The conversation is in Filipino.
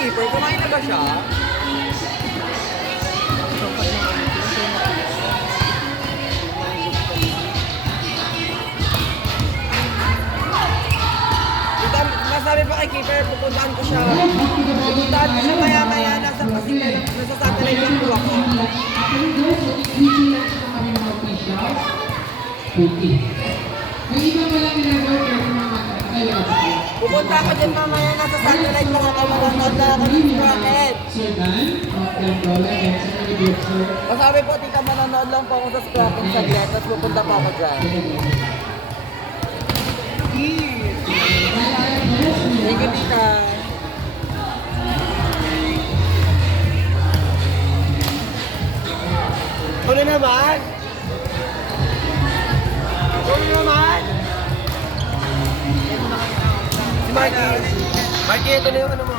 keeper, kumain na ba siya? Masabi pa kay keeper, pupuntahan ko siya. Pupuntahan ko siya maya-maya nasa satellite lang po ako. Pupunta ako dyan mamaya nasa satellite lang ako. Manonood na ako ng Sprocket. Masabi po, tita, manonood lang po ako sa Sprocket saglit. Tapos pupunta pa ako dyan. Thank you, tita. Ano naman? Ano naman? Si Marky. Marky, ito na yung ano mo.